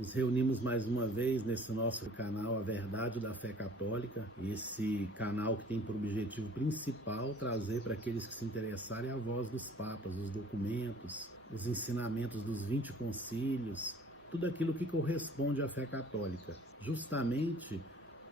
Nos reunimos mais uma vez nesse nosso canal, A Verdade da Fé Católica, esse canal que tem por objetivo principal trazer para aqueles que se interessarem a voz dos papas, os documentos, os ensinamentos dos 20 concílios, tudo aquilo que corresponde à fé católica, justamente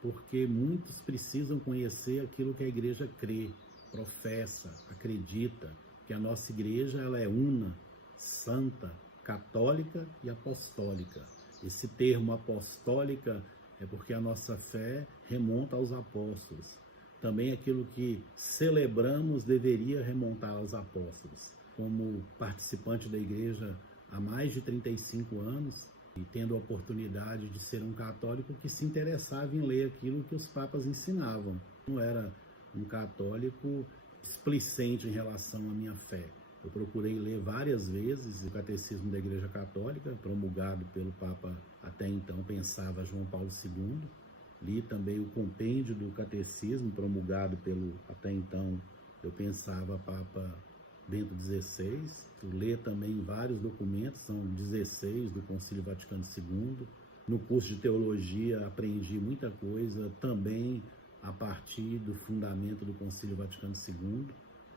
porque muitos precisam conhecer aquilo que a igreja crê, professa, acredita, que a nossa igreja ela é una, santa, católica e apostólica. Esse termo apostólica é porque a nossa fé remonta aos apóstolos. Também aquilo que celebramos deveria remontar aos apóstolos. Como participante da igreja há mais de 35 anos e tendo a oportunidade de ser um católico que se interessava em ler aquilo que os papas ensinavam. Não era um católico displicente em relação à minha fé. Eu procurei ler várias vezes o Catecismo da Igreja Católica, promulgado pelo Papa, até então pensava João Paulo II. Li também o compêndio do Catecismo, promulgado pelo, até então, eu pensava Papa Bento XVI. Ler também vários documentos, são 16 do Concílio Vaticano II. No curso de Teologia aprendi muita coisa, também a partir do fundamento do Concílio Vaticano II.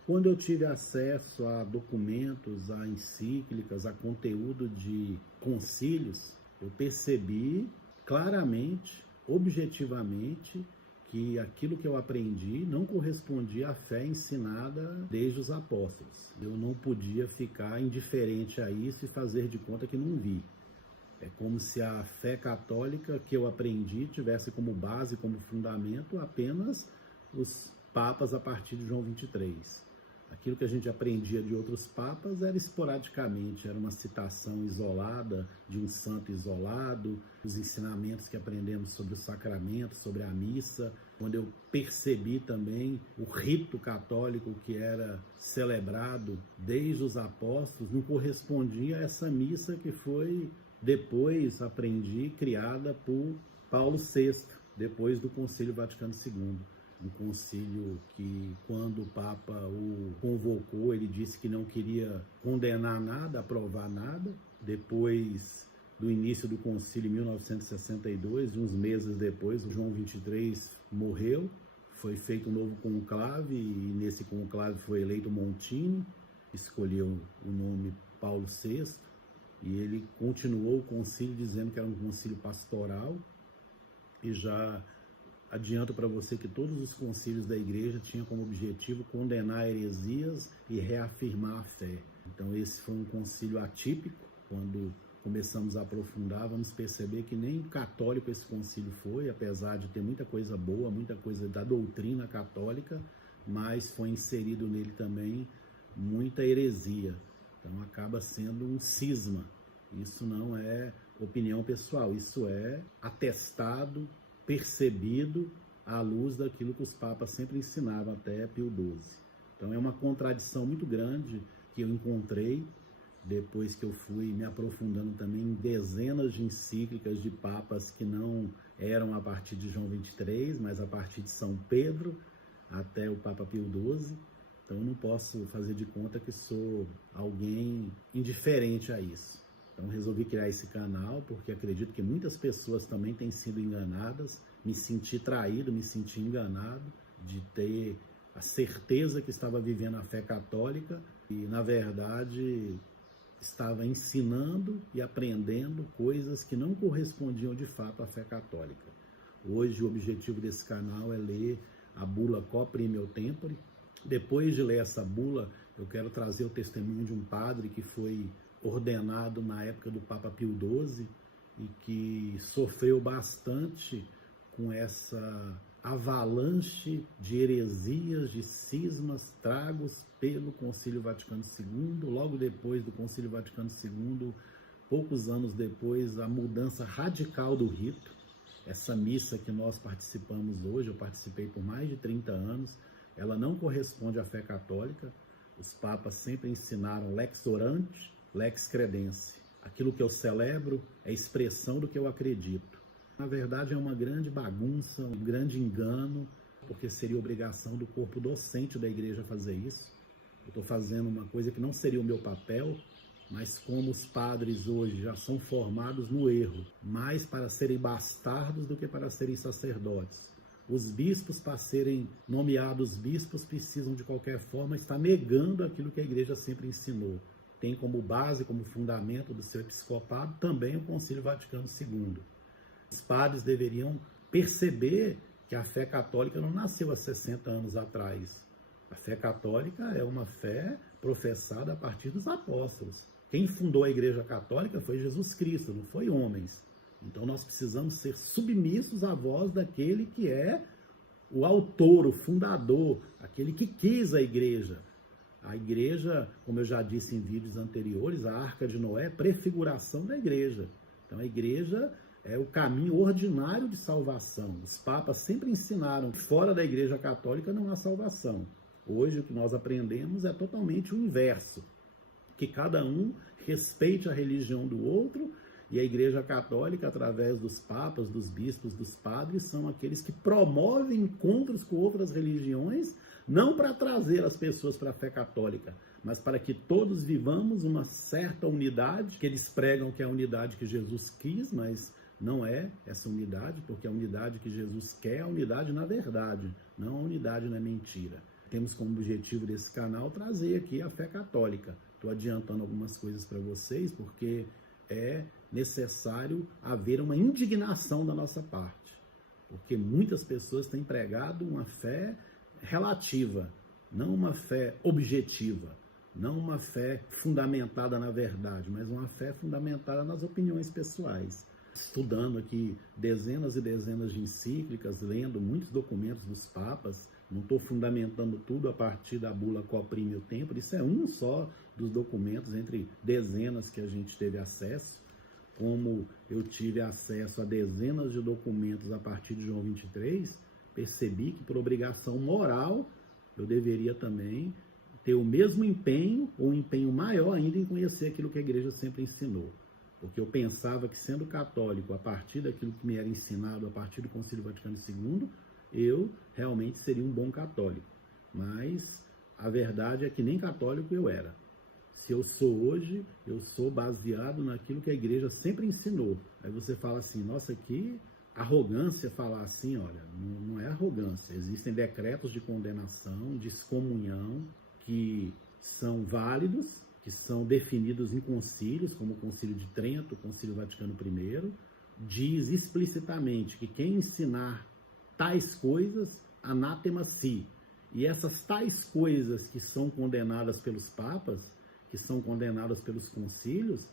Quando eu tive acesso a documentos, a encíclicas, a conteúdo de concílios, eu percebi claramente, objetivamente, que aquilo que eu aprendi não correspondia à fé ensinada desde os apóstolos. Eu não podia ficar indiferente a isso e fazer de conta que não vi. É como se a fé católica que eu aprendi tivesse como base, como fundamento, apenas os papas a partir de João 23. Aquilo que a gente aprendia de outros papas era esporadicamente, era uma citação isolada de um santo isolado, os ensinamentos que aprendemos sobre o sacramento, sobre a missa, quando eu percebi também o rito católico que era celebrado desde os apóstolos, não correspondia a essa missa que foi, depois aprendi, criada por Paulo VI, depois do Concílio Vaticano II. Um concílio que, quando o Papa o convocou, ele disse que não queria condenar nada, aprovar nada. Depois do início do concílio, em 1962, uns meses depois, o João 23 morreu. Foi feito um novo conclave e nesse conclave foi eleito Montini, escolheu o nome Paulo VI, e ele continuou o concílio dizendo que era um concílio pastoral. E já adianto para você que todos os concílios da igreja tinham como objetivo condenar heresias e reafirmar a fé. Então esse foi um concílio atípico. Quando começamos a aprofundar, vamos perceber que nem católico esse concílio foi, apesar de ter muita coisa boa, muita coisa da doutrina católica, mas foi inserido nele também muita heresia. Então acaba sendo um cisma. Isso não é opinião pessoal, isso é atestado, percebido à luz daquilo que os papas sempre ensinavam até Pio XII. Então é uma contradição muito grande que eu encontrei depois que eu fui me aprofundando também em dezenas de encíclicas de papas que não eram a partir de João 23, mas a partir de São Pedro até o Papa Pio XII. Então eu não posso fazer de conta que sou alguém indiferente a isso. Então resolvi criar esse canal porque acredito que muitas pessoas também têm sido enganadas. Me senti traído, me senti enganado de ter a certeza que estava vivendo a fé católica e, na verdade, estava ensinando e aprendendo coisas que não correspondiam de fato à fé católica. Hoje o objetivo desse canal é ler a bula Quo Primeo Tempore. Depois de ler essa bula, eu quero trazer o testemunho de um padre que foi ordenado na época do Papa Pio XII e que sofreu bastante com essa avalanche de heresias, de cismas, tragos pelo Concílio Vaticano II. Logo depois do Concílio Vaticano II, poucos anos depois, a mudança radical do rito. Essa missa que nós participamos hoje, eu participei por mais de 30 anos, ela não corresponde à fé católica. Os papas sempre ensinaram lex orante, lex credence. Aquilo que eu celebro é expressão do que eu acredito. Na verdade é uma grande bagunça, um grande engano, porque seria obrigação do corpo docente da igreja fazer isso. Eu estou fazendo uma coisa que não seria o meu papel, mas como os padres hoje já são formados no erro, mais para serem bastardos do que para serem sacerdotes. Os bispos, para serem nomeados bispos, precisam de qualquer forma estar negando aquilo que a igreja sempre ensinou. Tem como base, como fundamento do seu episcopado, também o Concílio Vaticano II. Os padres deveriam perceber que a fé católica não nasceu há 60 anos atrás. A fé católica é uma fé professada a partir dos apóstolos. Quem fundou a Igreja Católica foi Jesus Cristo, não foi homens. Então nós precisamos ser submissos à voz daquele que é o autor, o fundador, aquele que quis a igreja. A igreja, como eu já disse em vídeos anteriores, a Arca de Noé é prefiguração da igreja. Então a igreja é o caminho ordinário de salvação. Os papas sempre ensinaram que fora da Igreja Católica não há salvação. Hoje o que nós aprendemos é totalmente o inverso. Que cada um respeite a religião do outro, e a Igreja Católica, através dos papas, dos bispos, dos padres, são aqueles que promovem encontros com outras religiões, não para trazer as pessoas para a fé católica, mas para que todos vivamos uma certa unidade, que eles pregam que é a unidade que Jesus quis, mas não é essa unidade, porque a unidade que Jesus quer é a unidade na verdade, não a unidade na mentira. Temos como objetivo desse canal trazer aqui a fé católica. Estou adiantando algumas coisas para vocês, porque é necessário haver uma indignação da nossa parte. Porque muitas pessoas têm pregado uma fé relativa, não uma fé objetiva, não uma fé fundamentada na verdade, mas uma fé fundamentada nas opiniões pessoais. Estudando aqui dezenas e dezenas de encíclicas, lendo muitos documentos dos papas, não estou fundamentando tudo a partir da bula Coprime o Tempore, isso é um só dos documentos entre dezenas que a gente teve acesso, como eu tive acesso a dezenas de documentos a partir de João 23, percebi que por obrigação moral eu deveria também ter o mesmo empenho, ou um empenho maior ainda em conhecer aquilo que a igreja sempre ensinou. Porque eu pensava que, sendo católico, a partir daquilo que me era ensinado a partir do Concílio Vaticano II, eu realmente seria um bom católico. Mas a verdade é que nem católico eu era. Se eu sou hoje, eu sou baseado naquilo que a igreja sempre ensinou. Aí você fala assim, nossa, que arrogância falar assim, olha, não é arrogância. Existem decretos de condenação, de excomunhão, que são válidos, que são definidos em concílios, como o Concílio de Trento, o Concílio Vaticano I, diz explicitamente que quem ensinar tais coisas, anátema si. E essas tais coisas que são condenadas pelos papas, que são condenadas pelos concílios,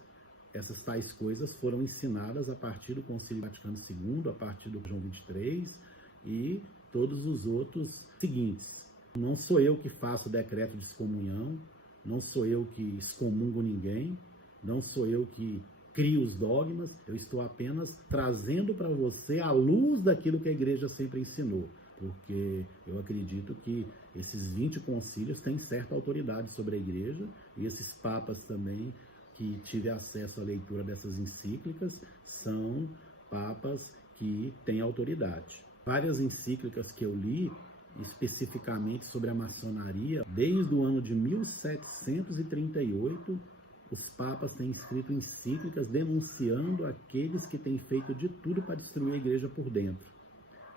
essas tais coisas foram ensinadas a partir do Concílio Vaticano II, a partir do João 23 e todos os outros seguintes. Não sou eu que faço o decreto de excomunhão, não sou eu que excomungo ninguém, não sou eu que crio os dogmas, eu estou apenas trazendo para você a luz daquilo que a igreja sempre ensinou, porque eu acredito que esses 20 concílios têm certa autoridade sobre a igreja, e esses papas também, que tive acesso à leitura dessas encíclicas, são papas que têm autoridade. Várias encíclicas que eu li, especificamente sobre a maçonaria, desde o ano de 1738, os papas têm escrito encíclicas denunciando aqueles que têm feito de tudo para destruir a igreja por dentro.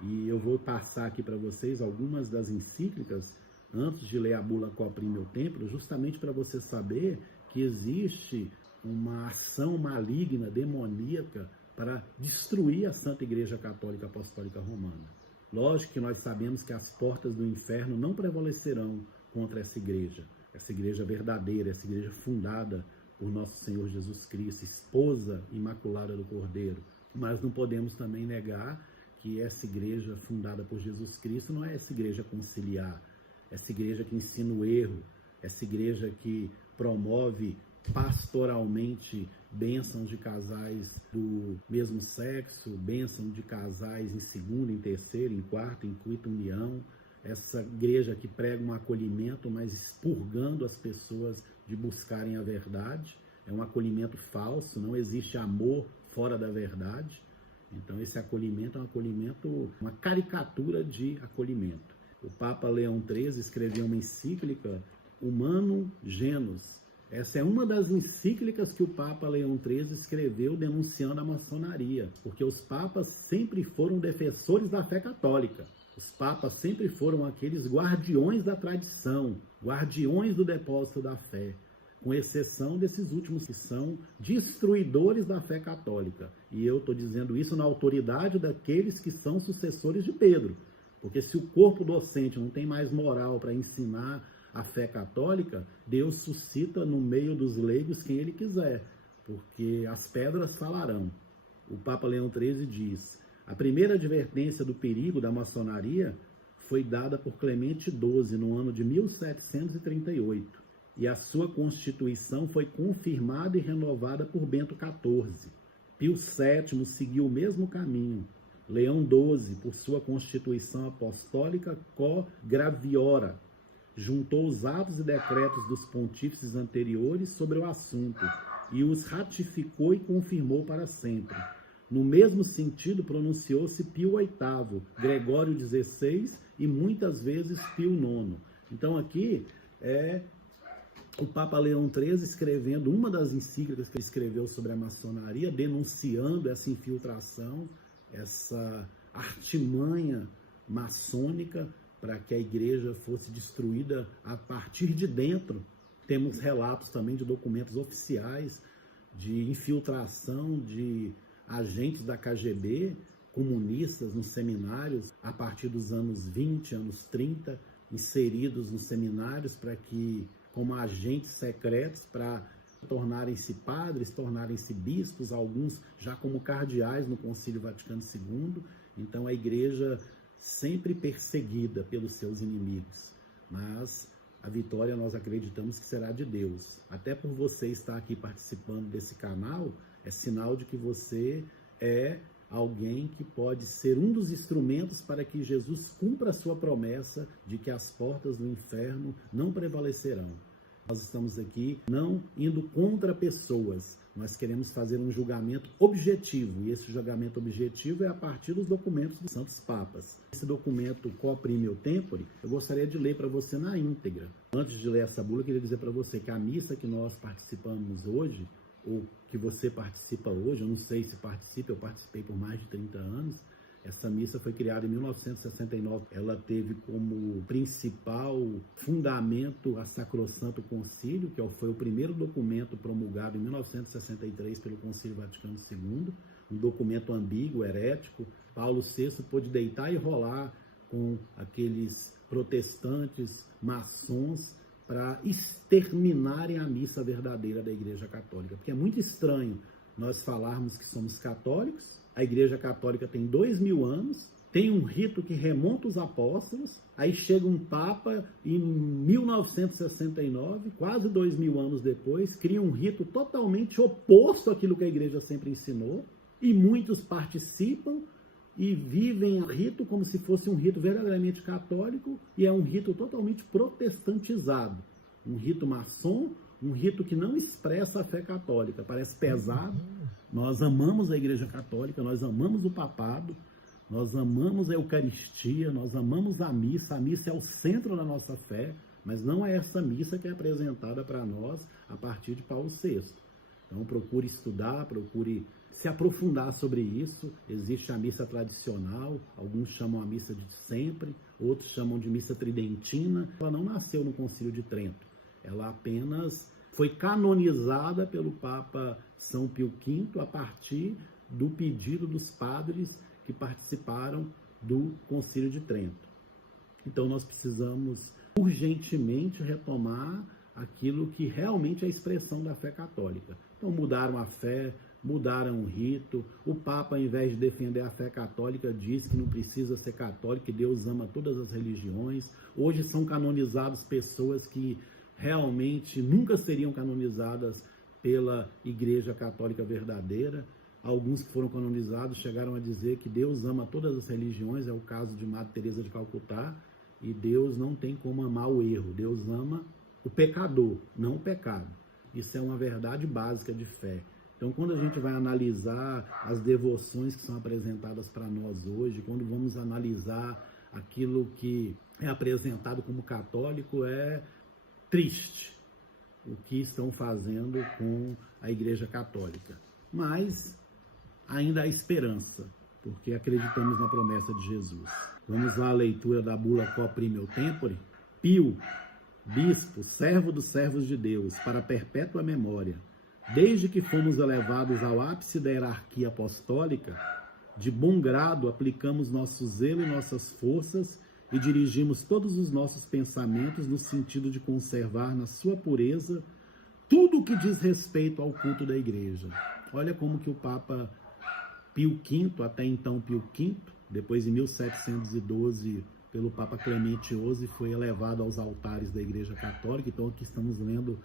E eu vou passar aqui para vocês algumas das encíclicas, antes de ler a bula Coprime o Tempore, justamente para você saber que existe uma ação maligna, demoníaca, para destruir a Santa Igreja Católica Apostólica Romana. Lógico que nós sabemos que as portas do inferno não prevalecerão contra essa igreja verdadeira, essa igreja fundada por nosso Senhor Jesus Cristo, esposa imaculada do Cordeiro. Mas não podemos também negar que essa igreja fundada por Jesus Cristo não é essa igreja conciliar, essa igreja que ensina o erro, essa igreja que promove pastoralmente bênçãos de casais do mesmo sexo, bênção de casais em segunda, em terceira, em quarta, em quinta união, essa igreja que prega um acolhimento, mas expurgando as pessoas de buscarem a verdade, é um acolhimento falso, não existe amor fora da verdade, então esse acolhimento é um acolhimento, uma caricatura de acolhimento. O Papa Leão XIII escreveu uma encíclica, Humanum Genus, Essa é uma das encíclicas que o Papa Leão XIII escreveu denunciando a maçonaria, porque os papas sempre foram defensores da fé católica. Os papas sempre foram aqueles guardiões da tradição, guardiões do depósito da fé, com exceção desses últimos que são destruidores da fé católica. E eu estou dizendo isso na autoridade daqueles que são sucessores de Pedro, porque se o corpo docente não tem mais moral para ensinar a fé católica, Deus suscita no meio dos leigos quem Ele quiser, porque as pedras falarão. O Papa Leão XIII diz: a primeira advertência do perigo da maçonaria foi dada por Clemente XII no ano de 1738, e a sua constituição foi confirmada e renovada por Bento XIV. Pio VII seguiu o mesmo caminho. Leão XII, por sua constituição apostólica quo graviora, juntou os atos e decretos dos pontífices anteriores sobre o assunto e os ratificou e confirmou para sempre. No mesmo sentido pronunciou-se Pio VIII, Gregório XVI e muitas vezes Pio IX. Então aqui é o Papa Leão XIII escrevendo uma das encíclicas que ele escreveu sobre a maçonaria, denunciando essa infiltração, essa artimanha maçônica para que a igreja fosse destruída a partir de dentro. Temos relatos também de documentos oficiais de infiltração de agentes da KGB, comunistas nos seminários, a partir dos anos 20, anos 30, inseridos nos seminários para que, como agentes secretos, para tornarem-se padres, tornarem-se bispos, alguns já como cardeais no Concílio Vaticano II. Então a igreja sempre perseguida pelos seus inimigos, mas a vitória nós acreditamos que será de Deus. Até por você estar aqui participando desse canal, é sinal de que você é alguém que pode ser um dos instrumentos para que Jesus cumpra a sua promessa de que as portas do inferno não prevalecerão. Nós estamos aqui não indo contra pessoas, nós queremos fazer um julgamento objetivo, e esse julgamento objetivo é a partir dos documentos dos Santos Papas. Esse documento Quo Primio Tempore, eu gostaria de ler para você na íntegra. Antes de ler essa bula, eu queria dizer para você que a missa que nós participamos hoje, ou que você participa hoje, eu não sei se participa, eu participei por mais de 30 anos, essa missa foi criada em 1969. Ela teve como principal fundamento a Sacrosanto Concílio, que foi o primeiro documento promulgado em 1963 pelo Concílio Vaticano II, um documento ambíguo, herético. Paulo VI pôde deitar e rolar com aqueles protestantes, maçons, para exterminarem a missa verdadeira da Igreja Católica. Porque é muito estranho nós falarmos que somos católicos. A Igreja Católica tem 2000 anos, tem um rito que remonta os apóstolos, aí chega um Papa em 1969, quase 2000 anos depois, cria um rito totalmente oposto àquilo que a Igreja sempre ensinou, e muitos participam e vivem o rito como se fosse um rito verdadeiramente católico, e é um rito totalmente protestantizado, um rito maçom, um rito que não expressa a fé católica, parece pesado. Nós amamos a Igreja Católica, nós amamos o papado, nós amamos a Eucaristia, nós amamos a missa é o centro da nossa fé, mas não é essa missa que é apresentada para nós a partir de Paulo VI. Então procure estudar, procure se aprofundar sobre isso. Existe a missa tradicional, alguns chamam a missa de sempre, outros chamam de missa tridentina. Ela não nasceu no Concílio de Trento, ela apenas foi canonizada pelo Papa São Pio V a partir do pedido dos padres que participaram do Concílio de Trento. Então nós precisamos urgentemente retomar aquilo que realmente é a expressão da fé católica. Então mudaram a fé, mudaram o rito. O Papa, ao invés de defender a fé católica, diz que não precisa ser católico, que Deus ama todas as religiões. Hoje são canonizadas pessoas que realmente nunca seriam canonizadas pela Igreja Católica verdadeira. Alguns que foram canonizados chegaram a dizer que Deus ama todas as religiões, é o caso de Madre Teresa de Calcutá, e Deus não tem como amar o erro, Deus ama o pecador, não o pecado. Isso é uma verdade básica de fé. Então, quando a gente vai analisar as devoções que são apresentadas para nós hoje, quando vamos analisar aquilo que é apresentado como católico, é triste. o que estão fazendo com a Igreja Católica. Mas ainda há esperança, porque acreditamos na promessa de Jesus. Vamos à leitura da bula Quo Primeo Tempore. Pio, bispo, servo dos servos de Deus, para perpétua memória, desde que fomos elevados ao ápice da hierarquia apostólica, de bom grado aplicamos nosso zelo e nossas forças e dirigimos todos os nossos pensamentos no sentido de conservar na sua pureza tudo o que diz respeito ao culto da Igreja. Olha como que o Papa Pio V, até então Pio V, depois em 1712, pelo Papa Clemente XI, foi elevado aos altares da Igreja Católica. Então aqui estamos lendo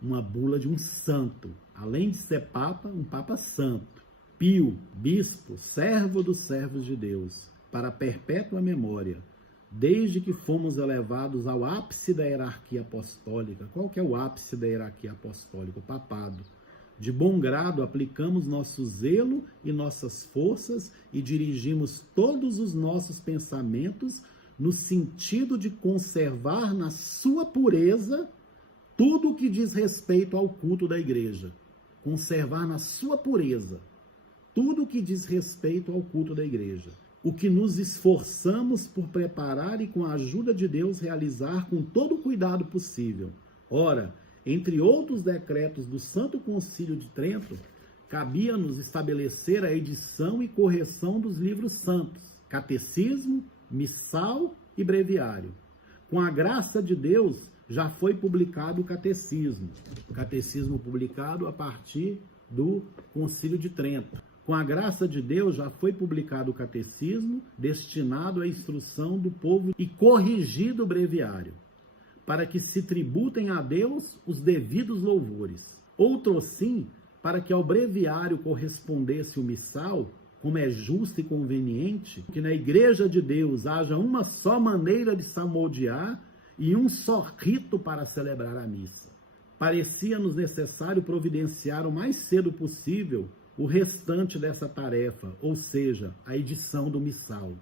uma bula de um santo, além de ser Papa, um Papa santo. Pio, bispo, servo dos servos de Deus, para perpétua memória, desde que fomos elevados ao ápice da hierarquia apostólica. Qual que é o ápice da hierarquia apostólica? O papado. De bom grado aplicamos nosso zelo e nossas forças e dirigimos todos os nossos pensamentos no sentido de conservar na sua pureza tudo o que diz respeito ao culto da Igreja. Conservar na sua pureza tudo o que diz respeito ao culto da Igreja. O que nos esforçamos por preparar e, com a ajuda de Deus, realizar com todo o cuidado possível. Ora, entre outros decretos do Santo Concílio de Trento, cabia-nos estabelecer a edição e correção dos livros santos, catecismo, missal e breviário. Com a graça de Deus, já foi publicado o catecismo publicado a partir do Concílio de Trento. Com a graça de Deus, já foi publicado o catecismo, destinado à instrução do povo, e corrigido o breviário, para que se tributem a Deus os devidos louvores. Outro sim, para que ao breviário correspondesse o missal, como é justo e conveniente, que na Igreja de Deus haja uma só maneira de salmodiar e um só rito para celebrar a missa. Parecia-nos necessário providenciar o mais cedo possível o restante dessa tarefa, ou seja, a edição do missal.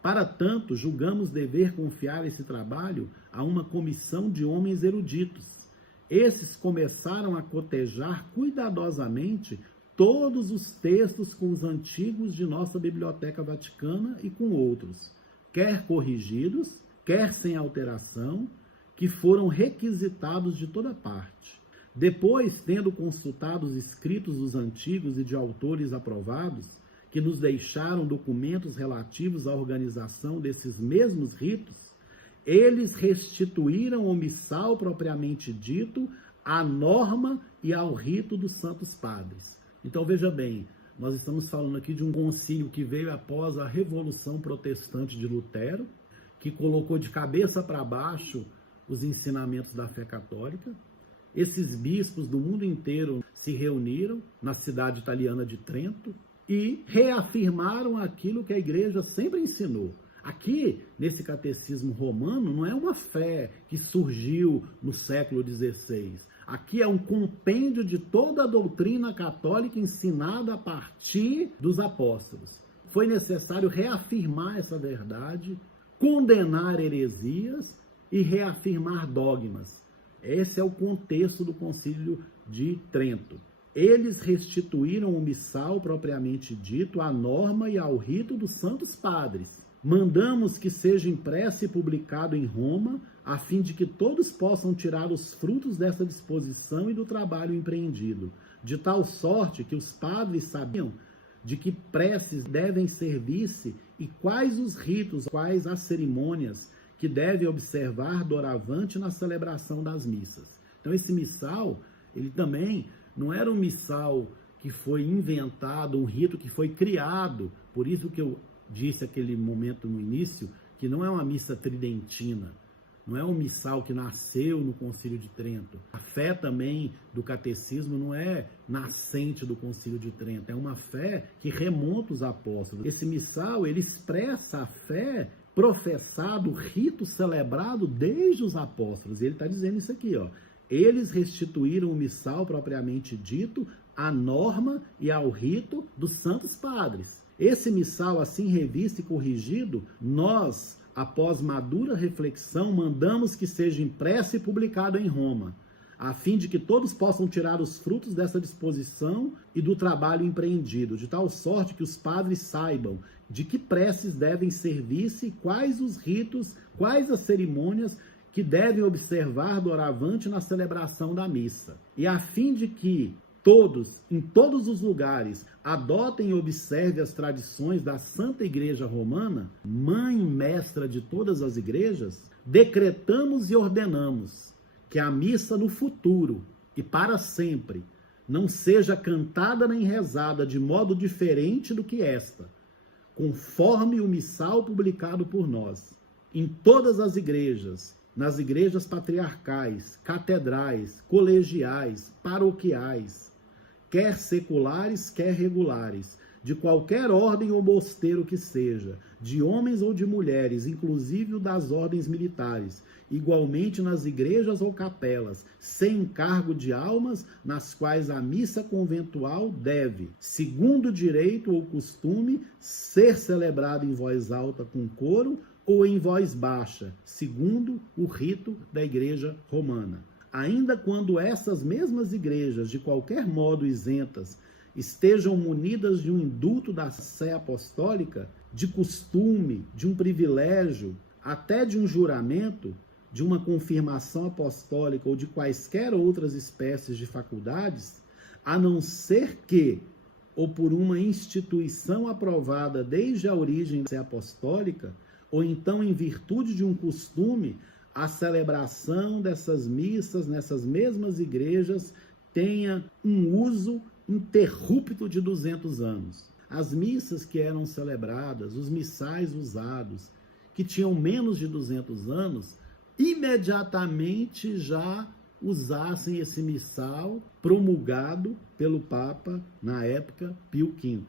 Para tanto, julgamos dever confiar esse trabalho a uma comissão de homens eruditos. Esses começaram a cotejar cuidadosamente todos os textos com os antigos de nossa Biblioteca Vaticana e com outros, quer corrigidos, quer sem alteração, que foram requisitados de toda parte. Depois, tendo consultado os escritos dos antigos e de autores aprovados, que nos deixaram documentos relativos à organização desses mesmos ritos, eles restituíram o missal propriamente dito à norma e ao rito dos santos padres. Então veja bem, nós estamos falando aqui de um concílio que veio após a Revolução Protestante de Lutero, que colocou de cabeça para baixo os ensinamentos da fé católica. Esses bispos do mundo inteiro se reuniram na cidade italiana de Trento e reafirmaram aquilo que a Igreja sempre ensinou. Aqui, nesse catecismo romano, não é uma fé que surgiu no século XVI. Aqui é um compêndio de toda a doutrina católica ensinada a partir dos apóstolos. Foi necessário reafirmar essa verdade, condenar heresias e reafirmar dogmas. Esse é o contexto do Concílio de Trento. Eles restituíram o missal propriamente dito à norma e ao rito dos santos padres. Mandamos que seja impresso e publicado em Roma, a fim de que todos possam tirar os frutos dessa disposição e do trabalho empreendido, de tal sorte que os padres sabiam de que preces devem servir-se e quais os ritos, quais as cerimônias que devem observar doravante na celebração das missas. Então esse missal, ele também não era um missal que foi inventado, um rito que foi criado. Por isso que eu disse aquele momento no início, que não é uma missa tridentina, não é um missal que nasceu no Concílio de Trento. A fé também do catecismo não é nascente do Concílio de Trento, é uma fé que remonta os apóstolos. Esse missal, ele expressa a fé professado, o rito celebrado desde os apóstolos. Ele está dizendo isso aqui, ó. Eles restituíram o missal propriamente dito à norma e ao rito dos santos padres. Esse missal, assim revisto e corrigido, nós após madura reflexão, mandamos que seja impresso e publicado em Roma, a fim de que todos possam tirar os frutos dessa disposição e do trabalho empreendido, de tal sorte que os padres saibam de que preces devem servir-se, quais os ritos, quais as cerimônias que devem observar doravante na celebração da missa. E a fim de que todos, em todos os lugares, adotem e observem as tradições da Santa Igreja Romana, mãe e mestra de todas as igrejas, decretamos e ordenamos que a missa no futuro e para sempre não seja cantada nem rezada de modo diferente do que esta, conforme o missal publicado por nós, em todas as igrejas, nas igrejas patriarcais, catedrais, colegiais, paroquiais, quer seculares, quer regulares, de qualquer ordem ou mosteiro que seja, de homens ou de mulheres, inclusive o das ordens militares, igualmente nas igrejas ou capelas, sem encargo de almas, nas quais a missa conventual deve, segundo o direito ou costume, ser celebrada em voz alta com coro ou em voz baixa, segundo o rito da Igreja Romana. Ainda quando essas mesmas igrejas, de qualquer modo isentas, estejam munidas de um indulto da sé apostólica, de costume, de um privilégio, até de um juramento, de uma confirmação apostólica ou de quaisquer outras espécies de faculdades, a não ser que, ou por uma instituição aprovada desde a origem da sé apostólica, ou então em virtude de um costume, a celebração dessas missas nessas mesmas igrejas tenha um uso interrupto de 200 anos. As missas que eram celebradas, os missais usados, que tinham menos de 200 anos, imediatamente já usassem esse missal promulgado pelo Papa, na época, Pio V.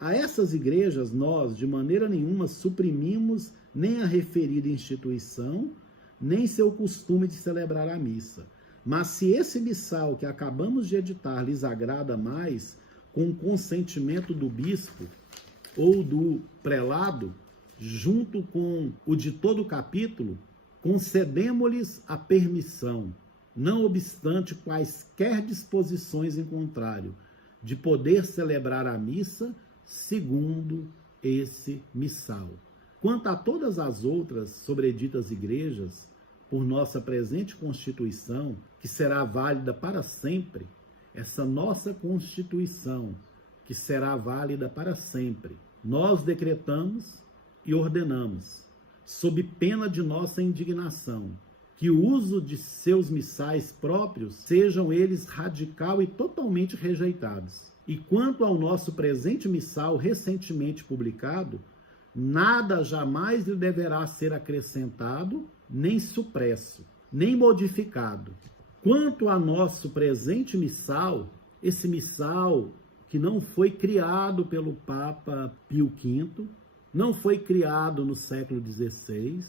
A essas igrejas nós, de maneira nenhuma, suprimimos nem a referida instituição, nem seu costume de celebrar a missa. Mas se esse missal que acabamos de editar lhes agrada mais, com o consentimento do bispo ou do prelado, junto com o de todo o capítulo, concedemos-lhes a permissão, não obstante quaisquer disposições em contrário, de poder celebrar a missa segundo esse missal. Quanto a todas as outras sobreditas igrejas, por nossa presente Constituição, que será válida para sempre, essa nossa Constituição, que será válida para sempre, nós decretamos e ordenamos, sob pena de nossa indignação, que o uso de seus missais próprios sejam eles radical e totalmente rejeitados. E quanto ao nosso presente missal recentemente publicado, nada jamais lhe deverá ser acrescentado, nem supresso, nem modificado. Quanto a nosso presente missal, esse missal que não foi criado pelo Papa Pio V, não foi criado no século XVI,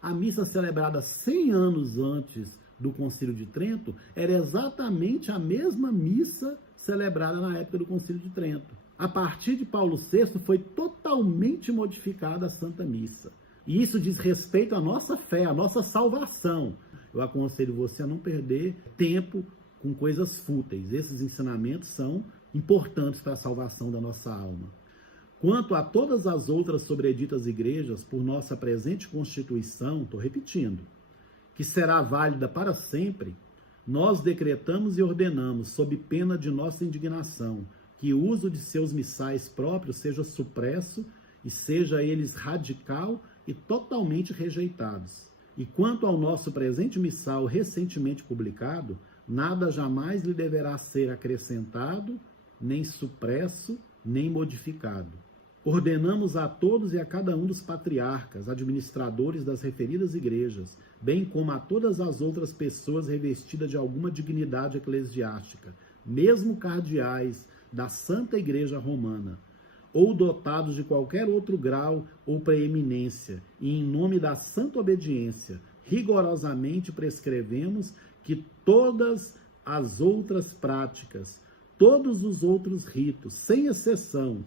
a missa celebrada 100 anos antes do Concílio de Trento era exatamente a mesma missa celebrada na época do Concílio de Trento. A partir de Paulo VI foi totalmente modificada a Santa Missa. E isso diz respeito à nossa fé, à nossa salvação. Eu aconselho você a não perder tempo com coisas fúteis. Esses ensinamentos são importantes para a salvação da nossa alma. Quanto a todas as outras sobreditas igrejas, por nossa presente Constituição, estou repetindo, que será válida para sempre, nós decretamos e ordenamos, sob pena de nossa indignação, que o uso de seus missais próprios seja supresso e seja eles radical e totalmente rejeitados. E quanto ao nosso presente missal recentemente publicado, nada jamais lhe deverá ser acrescentado, nem supresso, nem modificado. Ordenamos a todos e a cada um dos patriarcas, administradores das referidas igrejas, bem como a todas as outras pessoas revestidas de alguma dignidade eclesiástica, mesmo cardeais da Santa Igreja Romana, ou dotados de qualquer outro grau ou preeminência, e em nome da santa obediência, rigorosamente prescrevemos que todas as outras práticas, todos os outros ritos, sem exceção,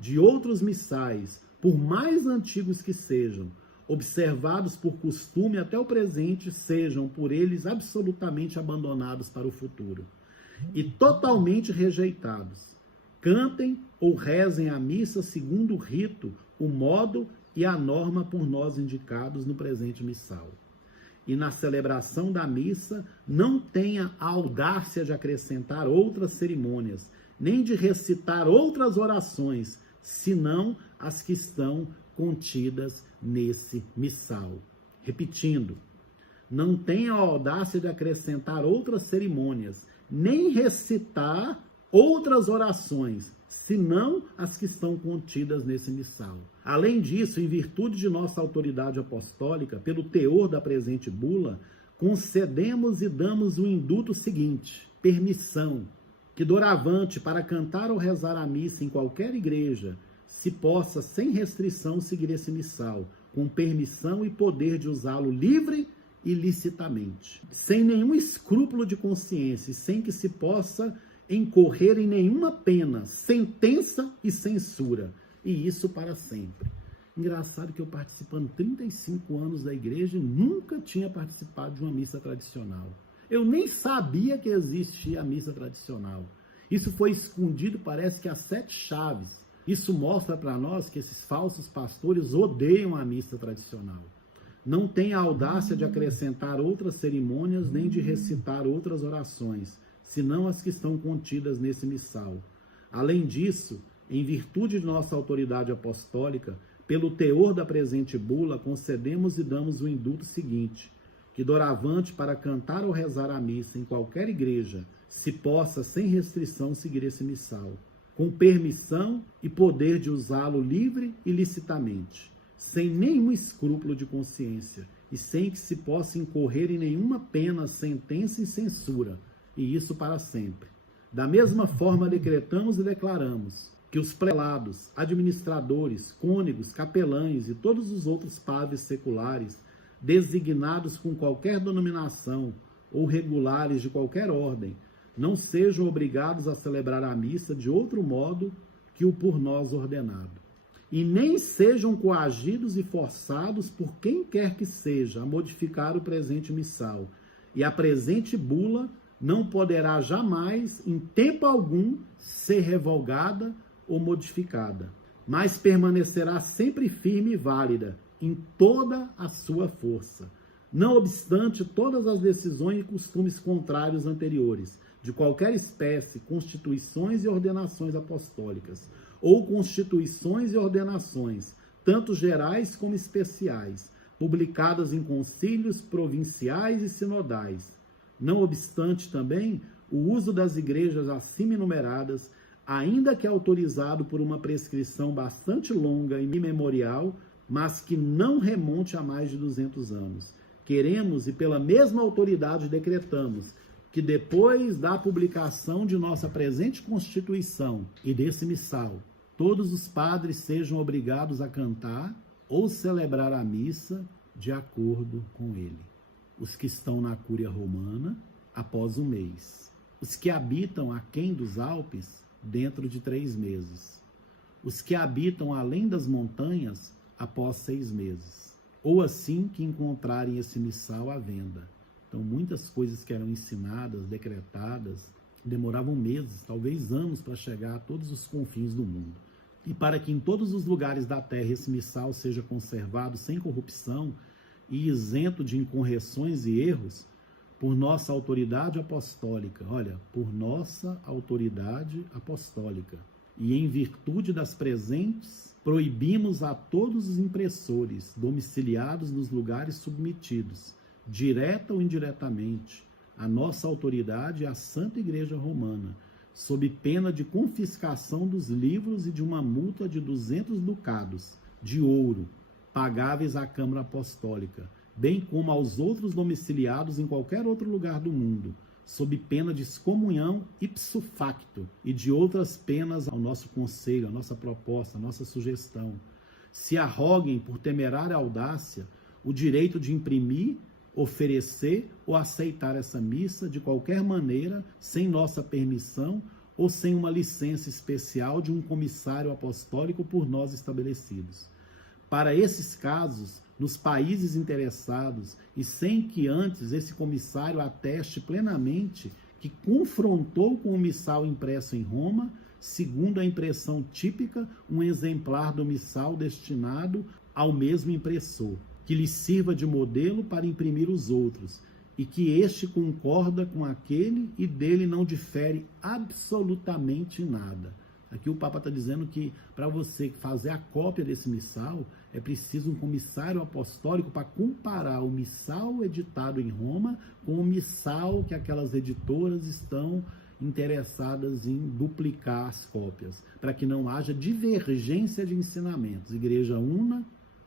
de outros missais, por mais antigos que sejam, observados por costume até o presente, sejam por eles absolutamente abandonados para o futuro e totalmente rejeitados. Cantem ou rezem a missa segundo o rito, o modo e a norma por nós indicados no presente missal. E na celebração da missa, não tenha a audácia de acrescentar outras cerimônias, nem de recitar outras orações, senão as que estão contidas nesse missal. Repetindo, não tenha a audácia de acrescentar outras cerimônias, nem recitar outras orações, senão as que estão contidas nesse missal. Além disso, em virtude de nossa autoridade apostólica, pelo teor da presente bula, concedemos e damos o induto seguinte: permissão, que doravante, para cantar ou rezar a missa em qualquer igreja, se possa, sem restrição, seguir esse missal, com permissão e poder de usá-lo livre e licitamente, sem nenhum escrúpulo de consciência, e sem que se possa incorrer em nenhuma pena, sentença e censura, e isso para sempre. Engraçado que eu participando 35 anos da igreja, nunca tinha participado de uma missa tradicional. Eu nem sabia que existia a missa tradicional. Isso foi escondido, parece que a 7 chaves. Isso mostra para nós que esses falsos pastores odeiam a missa tradicional. Não tem a audácia de acrescentar outras cerimônias, nem de recitar outras orações, senão as que estão contidas nesse missal. Além disso, em virtude de nossa autoridade apostólica, pelo teor da presente bula, concedemos e damos o induto seguinte: que doravante, para cantar ou rezar a missa em qualquer igreja, se possa, sem restrição, seguir esse missal, com permissão e poder de usá-lo livre e licitamente, sem nenhum escrúpulo de consciência, e sem que se possa incorrer em nenhuma pena, sentença e censura, e isso para sempre. Da mesma forma, decretamos e declaramos que os prelados, administradores, cônegos, capelães e todos os outros padres seculares, designados com qualquer denominação ou regulares de qualquer ordem, não sejam obrigados a celebrar a missa de outro modo que o por nós ordenado, e nem sejam coagidos e forçados por quem quer que seja a modificar o presente missal, e a presente bula não poderá jamais, em tempo algum, ser revogada ou modificada, mas permanecerá sempre firme e válida em toda a sua força, não obstante todas as decisões e costumes contrários anteriores, de qualquer espécie, constituições e ordenações apostólicas, ou constituições e ordenações, tanto gerais como especiais, publicadas em concílios provinciais e sinodais. Não obstante também, o uso das igrejas acima enumeradas, ainda que autorizado por uma prescrição bastante longa e imemorial, mas que não remonte a mais de 200 anos. Queremos, e pela mesma autoridade decretamos, que depois da publicação de nossa presente Constituição e desse missal, todos os padres sejam obrigados a cantar ou celebrar a missa de acordo com ele. Os que estão na Cúria Romana, após 1 mês. Os que habitam aquém dos Alpes, dentro de 3 meses. Os que habitam além das montanhas, após 6 meses. Ou assim que encontrarem esse missal à venda. Então, muitas coisas que eram ensinadas, decretadas, demoravam meses, talvez anos, para chegar a todos os confins do mundo. E para que em todos os lugares da terra esse missal seja conservado sem corrupção e isento de incorreções e erros, por nossa autoridade apostólica, por nossa autoridade apostólica, e em virtude das presentes, proibimos a todos os impressores domiciliados nos lugares submetidos, direta ou indiretamente, a nossa autoridade e a Santa Igreja Romana, sob pena de confiscação dos livros e de uma multa de 200 ducados de ouro, pagáveis à Câmara Apostólica, bem como aos outros domiciliados em qualquer outro lugar do mundo, sob pena de excomunhão ipso facto e de outras penas ao nosso conselho, à nossa proposta, à nossa sugestão. Se arroguem, por temerária audácia, o direito de imprimir, oferecer ou aceitar essa missa de qualquer maneira, sem nossa permissão ou sem uma licença especial de um comissário apostólico por nós estabelecidos. para esses casos nos países interessados e sem que antes esse comissário ateste plenamente que confrontou com o missal impresso em Roma, segundo a impressão típica, um exemplar do missal destinado ao mesmo impressor, que lhe sirva de modelo para imprimir os outros, e que este concorda com aquele e dele não difere absolutamente nada. Aqui o Papa está dizendo que para você fazer a cópia desse missal, é preciso um comissário apostólico para comparar o missal editado em Roma com o missal que aquelas editoras estão interessadas em duplicar as cópias, para que não haja divergência de ensinamentos. Igreja una,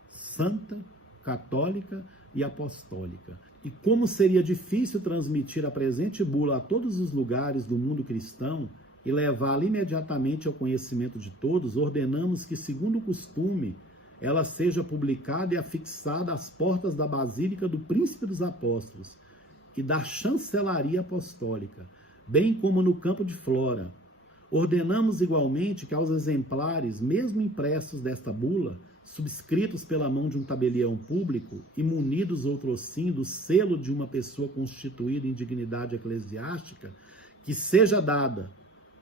santa, católica e apostólica. E como seria difícil transmitir a presente bula a todos os lugares do mundo cristão e levá-la imediatamente ao conhecimento de todos, ordenamos que, segundo o costume, ela seja publicada e afixada às portas da Basílica do Príncipe dos Apóstolos e da Chancelaria Apostólica, bem como no campo de Flora. Ordenamos igualmente que aos exemplares, mesmo impressos desta bula, subscritos pela mão de um tabelião público e munidos outrossim do selo de uma pessoa constituída em dignidade eclesiástica, que seja dada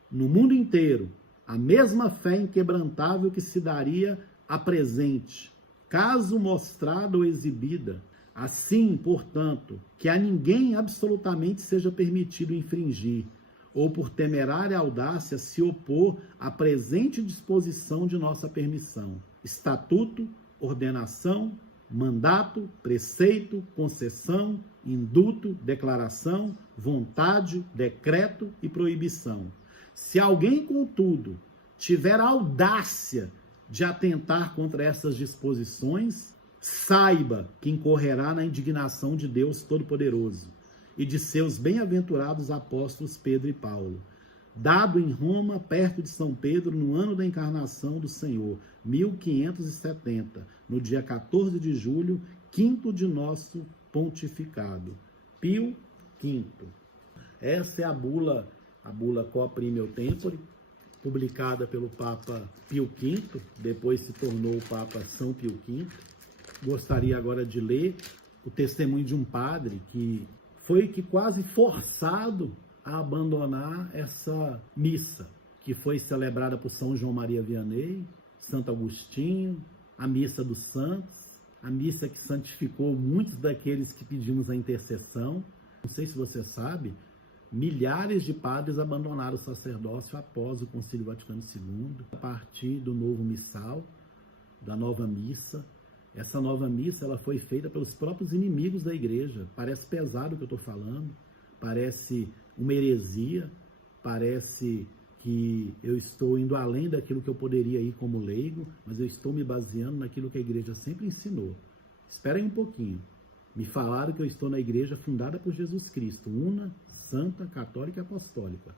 no mundo inteiro a mesma fé inquebrantável que se daria a presente, caso mostrada ou exibida. Assim, portanto, que a ninguém absolutamente seja permitido infringir, ou por temerária audácia se opor à presente disposição de nossa permissão. Estatuto, ordenação, mandato, preceito, concessão, induto, declaração, vontade, decreto e proibição. Se alguém, contudo, tiver a audácia de atentar contra essas disposições, saiba que incorrerá na indignação de Deus Todo-Poderoso e de seus bem-aventurados apóstolos Pedro e Paulo, dado em Roma, perto de São Pedro, no ano da encarnação do Senhor, 1570, no dia 14 de julho, quinto de nosso pontificado, Pio V. Essa é a bula Quo Primeo Tempore, publicada pelo Papa Pio V, depois se tornou o Papa São Pio V. Gostaria agora de ler o testemunho de um padre que foi quase forçado a abandonar essa missa, que foi celebrada por São João Maria Vianney, Santo Agostinho, a missa dos santos, a missa que santificou muitos daqueles que pedimos a intercessão. Não sei se você sabe, milhares de padres abandonaram o sacerdócio após o Concílio Vaticano II, a partir do novo missal, da nova missa. Essa nova missa ela foi feita pelos próprios inimigos da igreja. Parece pesado o que eu estou falando, parece uma heresia, parece que eu estou indo além daquilo que eu poderia ir como leigo, mas eu estou me baseando naquilo que a igreja sempre ensinou. Espera aí um pouquinho. Me falaram que eu estou na igreja fundada por Jesus Cristo, una, santa, católica e apostólica.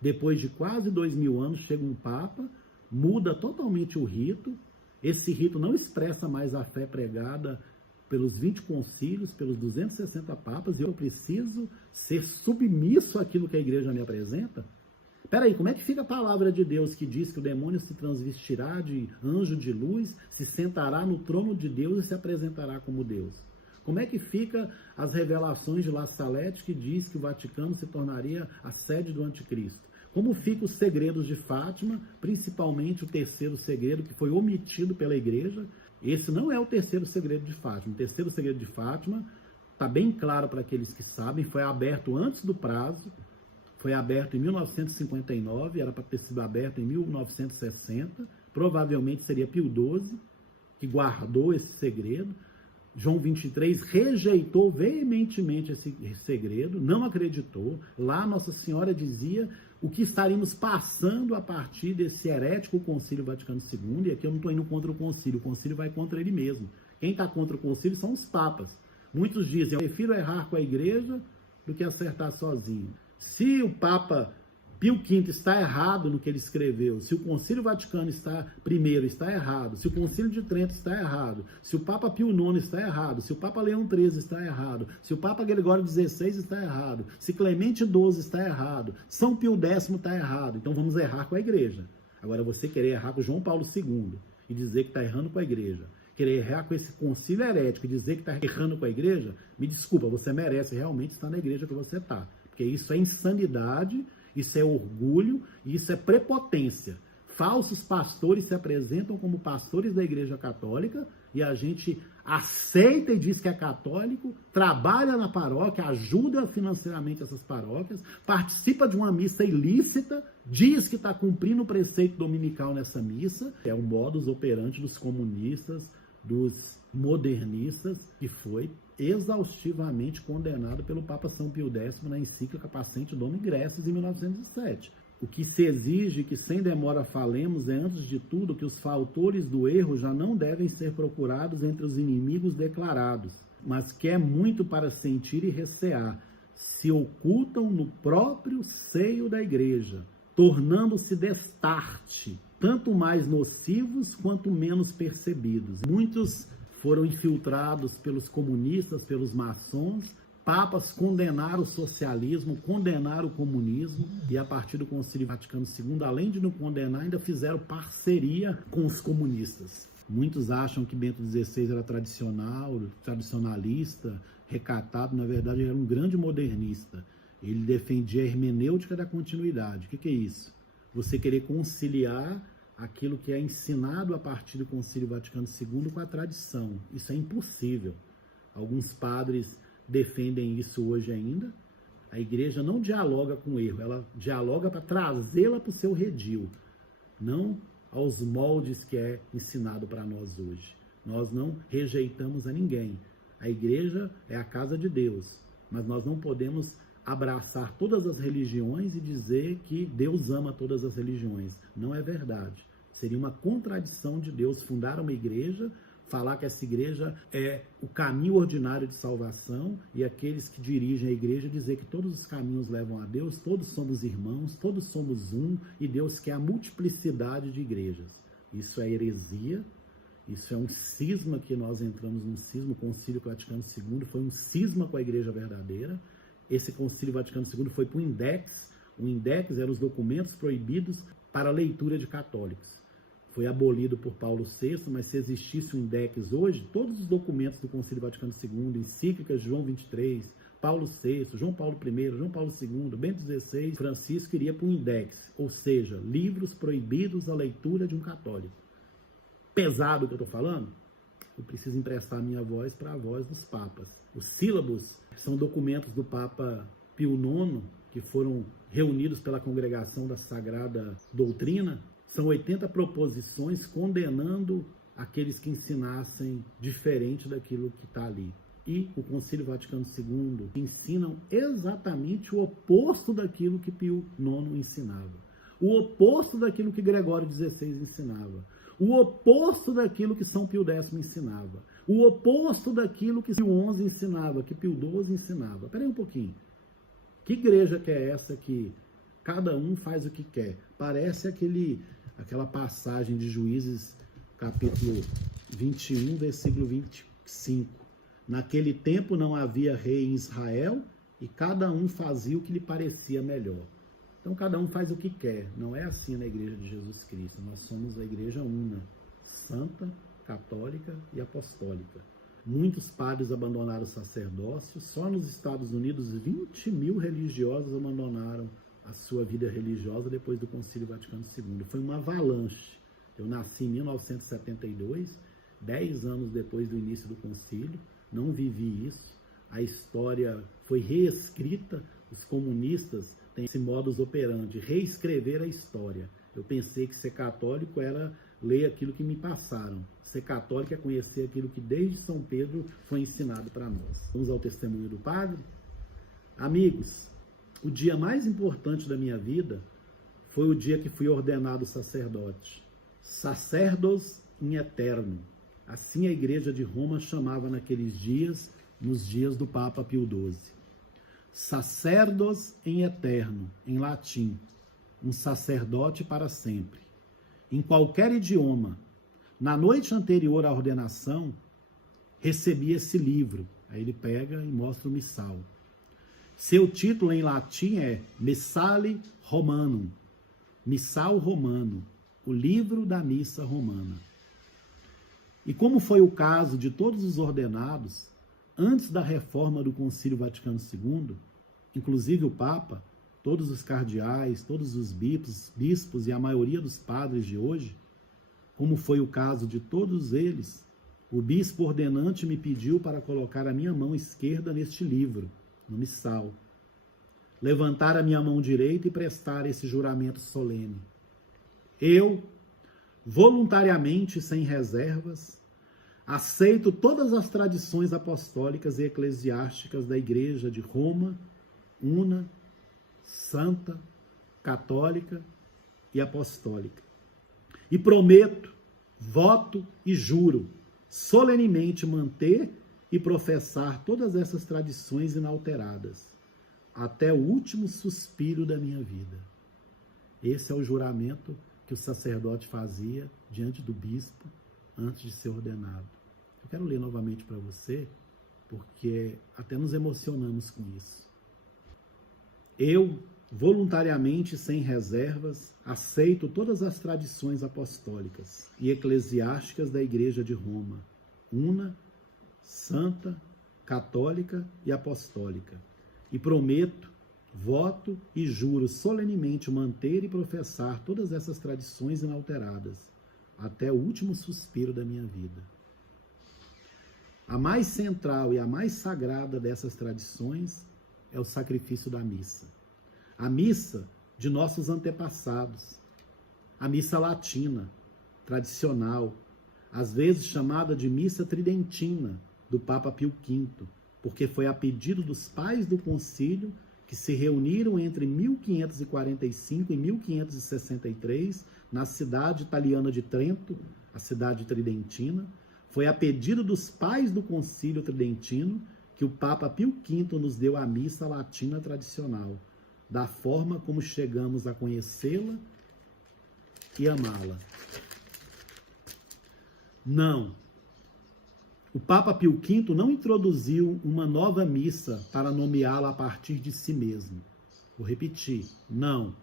Depois de quase 2000 anos, chega um Papa, muda totalmente o rito. Esse rito não expressa mais a fé pregada pelos 20 concílios, pelos 260 papas, e eu preciso ser submisso àquilo que a igreja me apresenta? Peraí, como é que fica a palavra de Deus que diz que o demônio se transvestirá de anjo de luz, se sentará no trono de Deus e se apresentará como Deus? Como é que fica as revelações de La Salette que diz que o Vaticano se tornaria a sede do anticristo? Como ficam os segredos de Fátima, principalmente o terceiro segredo que foi omitido pela igreja? Esse não é o terceiro segredo de Fátima. O terceiro segredo de Fátima está bem claro para aqueles que sabem, foi aberto antes do prazo, foi aberto em 1959, era para ter sido aberto em 1960, provavelmente seria Pio XII que guardou esse segredo. João 23 rejeitou veementemente esse segredo, não acreditou. Lá Nossa Senhora dizia o que estaríamos passando a partir desse herético Concílio Vaticano II, e aqui eu não estou indo contra o concílio vai contra ele mesmo. Quem está contra o concílio são os papas. Muitos dizem, eu prefiro errar com a igreja do que acertar sozinho. Se o Papa Pio V está errado no que ele escreveu, se o Concílio Vaticano I está errado, se o Concílio de Trento está errado, se o Papa Pio IX está errado, se o Papa Leão XIII está errado, se o Papa Gregório XVI está errado, se Clemente XII está errado, São Pio X está errado, então vamos errar com a igreja. Agora você querer errar com João Paulo II e dizer que está errando com a igreja, querer errar com esse concílio herético e dizer que está errando com a igreja, me desculpa, você merece realmente estar na igreja que você está. Porque isso é insanidade, isso é orgulho e isso é prepotência. Falsos pastores se apresentam como pastores da Igreja Católica e a gente aceita e diz que é católico, trabalha na paróquia, ajuda financeiramente essas paróquias, participa de uma missa ilícita, diz que está cumprindo o preceito dominical nessa missa. É o modus operandi dos comunistas, dos modernistas, que foi exaustivamente condenado pelo Papa São Pio X na encíclica Pacente Domini Grestis, em 1907. O que se exige que sem demora falemos é, antes de tudo, que os fautores do erro já não devem ser procurados entre os inimigos declarados, mas que é muito para sentir e recear, se ocultam no próprio seio da igreja, tornando-se destarte, tanto mais nocivos quanto menos percebidos. Muitos foram infiltrados pelos comunistas, pelos maçons. Papas condenaram o socialismo, condenaram o comunismo, e a partir do Concílio Vaticano II, além de não condenar, ainda fizeram parceria com os comunistas. Muitos acham que Bento XVI era tradicionalista, recatado. Na verdade, ele era um grande modernista. Ele defendia a hermenêutica da continuidade. O que é isso? Você querer conciliar aquilo que é ensinado a partir do Concílio Vaticano II com a tradição. Isso é impossível. Alguns padres defendem isso hoje ainda. A igreja não dialoga com o erro, ela dialoga para trazê-la para o seu redil, não aos moldes que é ensinado para nós hoje. Nós não rejeitamos a ninguém. A igreja é a casa de Deus, mas nós não podemos abraçar todas as religiões e dizer que Deus ama todas as religiões. Não é verdade. Seria uma contradição de Deus fundar uma igreja, falar que essa igreja é o caminho ordinário de salvação, e aqueles que dirigem a igreja dizer que todos os caminhos levam a Deus, todos somos irmãos, todos somos um, e Deus quer a multiplicidade de igrejas. Isso é heresia, isso é um cisma que nós entramos num cisma. O Concílio Vaticano II foi um cisma com a igreja verdadeira. Esse Concílio Vaticano II foi para o Index. O Index eram os documentos proibidos para a leitura de católicos. Foi abolido por Paulo VI, mas se existisse um Index hoje, todos os documentos do Concílio Vaticano II, encíclicas de João XXIII, Paulo VI, João Paulo I, João Paulo II, Bento XVI, Francisco, iria para um Index, ou seja, livros proibidos à leitura de um católico. Pesado o que eu estou falando? Eu preciso emprestar minha voz para a voz dos papas. Os sílabos são documentos do Papa Pio IX, que foram reunidos pela Congregação da Sagrada Doutrina. São 80 proposições condenando aqueles que ensinassem diferente daquilo que está ali. E o Concílio Vaticano II ensinam exatamente o oposto daquilo que Pio IX ensinava. O oposto daquilo que Gregório XVI ensinava. O oposto daquilo que São Pio X ensinava. O oposto daquilo que Pio XI ensinava, que Pio XII ensinava. Espera aí um pouquinho. Que igreja que é essa que cada um faz o que quer? Parece aquela passagem de Juízes, capítulo 21, versículo 25. Naquele tempo não havia rei em Israel e cada um fazia o que lhe parecia melhor. Então cada um faz o que quer. Não é assim na igreja de Jesus Cristo. Nós somos a igreja una, santa, católica e apostólica. Muitos padres abandonaram o sacerdócio. Só nos Estados Unidos 20 mil religiosos abandonaram a sua vida religiosa depois do Concílio Vaticano II. Foi uma avalanche. Eu nasci em 1972, 10 anos depois do início do concílio, não vivi isso. A história foi reescrita, os comunistas têm esse modus operandi, reescrever a história. Eu pensei que ser católico era ler aquilo que me passaram. Ser católico é conhecer aquilo que desde São Pedro foi ensinado para nós. Vamos ao testemunho do padre? Amigos, o dia mais importante da minha vida foi o dia que fui ordenado sacerdote. Sacerdos in eterno. Assim a igreja de Roma chamava naqueles dias, nos dias do Papa Pio XII. Sacerdos in eterno, em latim. Um sacerdote para sempre. Em qualquer idioma. Na noite anterior à ordenação, recebi esse livro. Aí ele pega e mostra o missal. Seu título em latim é Missale Romanum, Missal Romano, o livro da missa romana. E como foi o caso de todos os ordenados, antes da reforma do Concílio Vaticano II, inclusive o Papa, todos os cardeais, todos os bispos e a maioria dos padres de hoje, como foi o caso de todos eles, o bispo ordenante me pediu para colocar a minha mão esquerda neste livro, no missal, levantar a minha mão direita e prestar esse juramento solene. Eu, voluntariamente, sem reservas, aceito todas as tradições apostólicas e eclesiásticas da Igreja de Roma, una, santa, católica e apostólica. E prometo, voto e juro solenemente manter e professar todas essas tradições inalteradas, até o último suspiro da minha vida. Esse é o juramento que o sacerdote fazia diante do bispo antes de ser ordenado. Eu quero ler novamente para você, porque até nos emocionamos com isso. Eu, voluntariamente, sem reservas, aceito todas as tradições apostólicas e eclesiásticas da Igreja de Roma, una, santa, católica e apostólica, e prometo, voto e juro solenemente manter e professar todas essas tradições inalteradas, até o último suspiro da minha vida. A mais central e a mais sagrada dessas tradições é o sacrifício da missa. A missa de nossos antepassados, a missa latina, tradicional, às vezes chamada de missa tridentina, do Papa Pio V, porque foi a pedido dos pais do concílio que se reuniram entre 1545 e 1563 na cidade italiana de Trento, a cidade tridentina. Foi a pedido dos pais do concílio tridentino que o Papa Pio V nos deu a missa latina tradicional, da forma como chegamos a conhecê-la e amá-la. Não. O Papa Pio V não introduziu uma nova missa para nomeá-la a partir de si mesmo. Vou repetir, não.